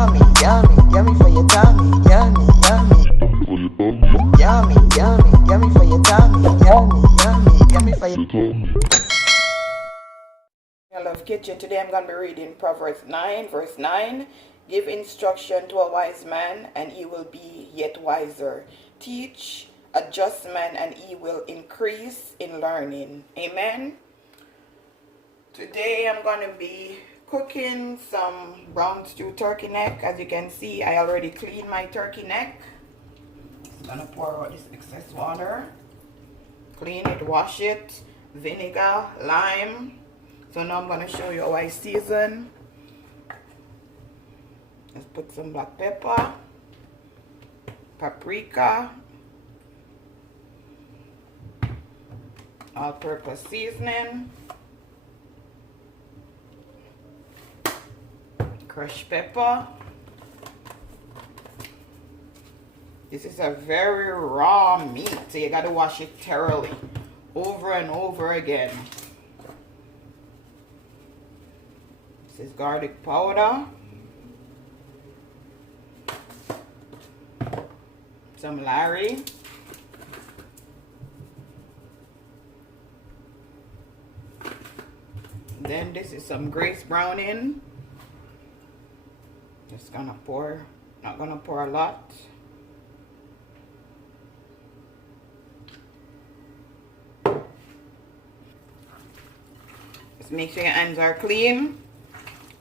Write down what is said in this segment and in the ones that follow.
Yummy, yummy, yummy for your tummy. Yummy, yummy. Yummy, yummy, yummy for your tummy. Yummy, yummy, yummy for your tummy. I love kitchen. Today I'm going to be reading Proverbs 9 verse 9. Give instruction to a wise man and he will be yet wiser. Teach a just man and he will increase in learning. Amen. Today I'm going to be cooking some brown stew turkey neck. As you can see, I already cleaned my turkey neck. I'm going to pour out this excess water. Clean it, wash it, vinegar, lime. So now I'm going to show you how I season. Let's put some black pepper, paprika, all-purpose seasoning, crushed pepper. This is a very raw meat, so you got to wash it thoroughly over and over again. This is garlic powder, some Larry, then this is some Grace browning. Just gonna pour, not gonna pour a lot. Just make sure your hands are clean.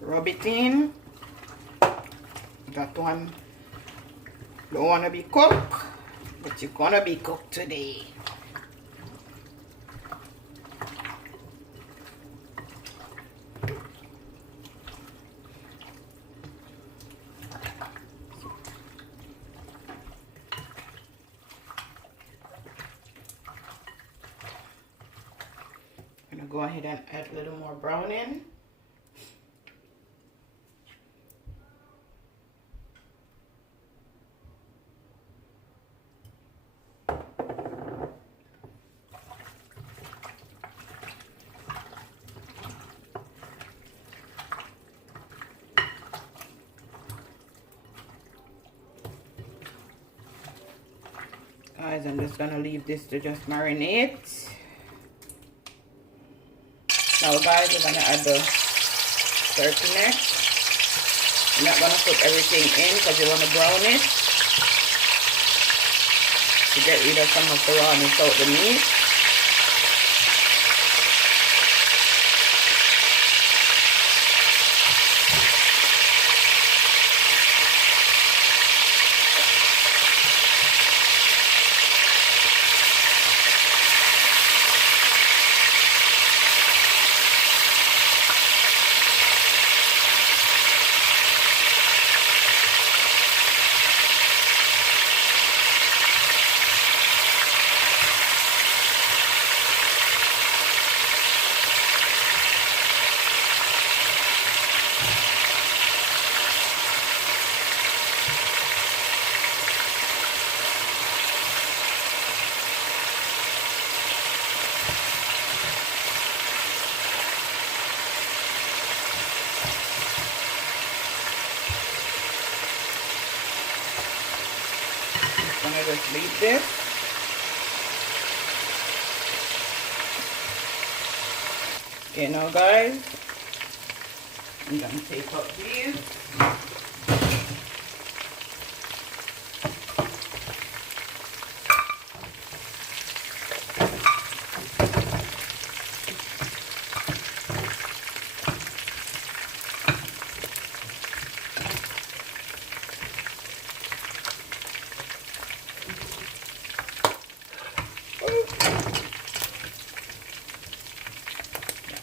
Rub it in. That one don't want to be cooked, but you're gonna be cooked today. I'm gonna go ahead and add a little more browning. Guys, I'm just gonna leave this to just marinate. Now guys, we're gonna add the turkey neck. You're not gonna put everything in because you want to brown it to get rid of some of the rawness out the meat. I'm gonna just leave this. Okay, now guys, I'm gonna take up these.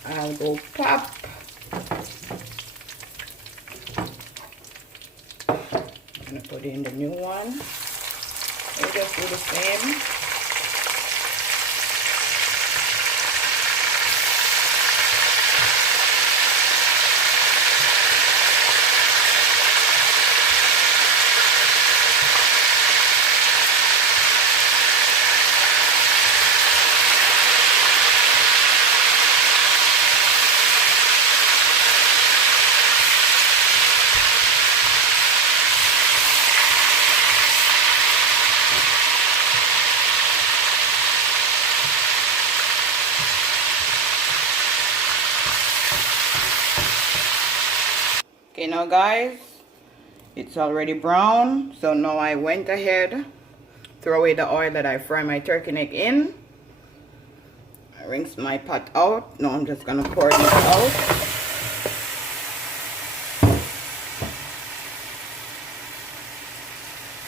I'll go pop. I'm gonna put in the new one. We'll just do the same. Okay, now guys, it's already brown, so now I went ahead, throw away the oil that I fry my turkey neck in. I rinse my pot out. Now I'm just gonna pour this out.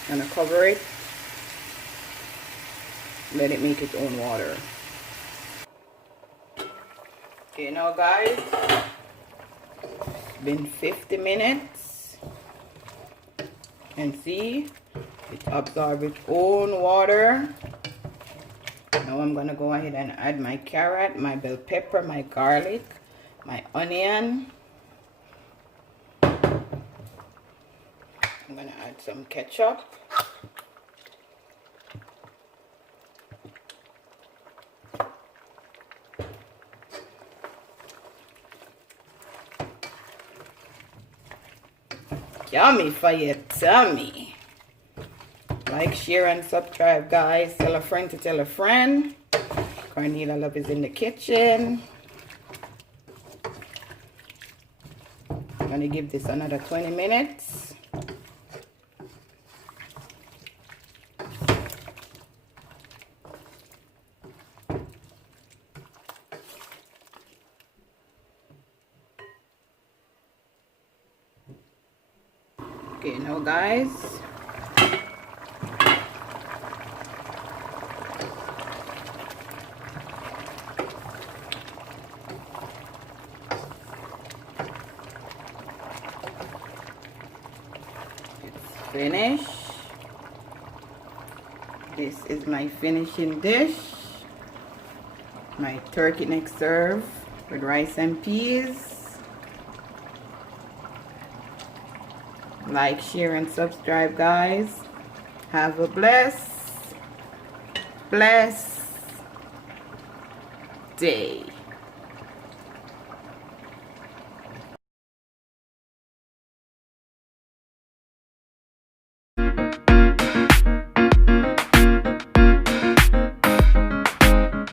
Gonna cover it. Let it make its own water. Okay, now guys, it's been 50 minutes. You can see it absorbs its own water. Now I'm gonna go ahead and add my carrot, my bell pepper, my garlic, my onion. I'm gonna add some ketchup. Yummy for your tummy. Like, share, and subscribe, guys. Tell a friend to tell a friend. Cornelia Love is in the kitchen. I'm gonna give this another 20 minutes. Okay, now guys, it's finished. This is my finishing dish. My turkey neck served with rice and peas. Like, share, and subscribe, guys. Have a blessed day.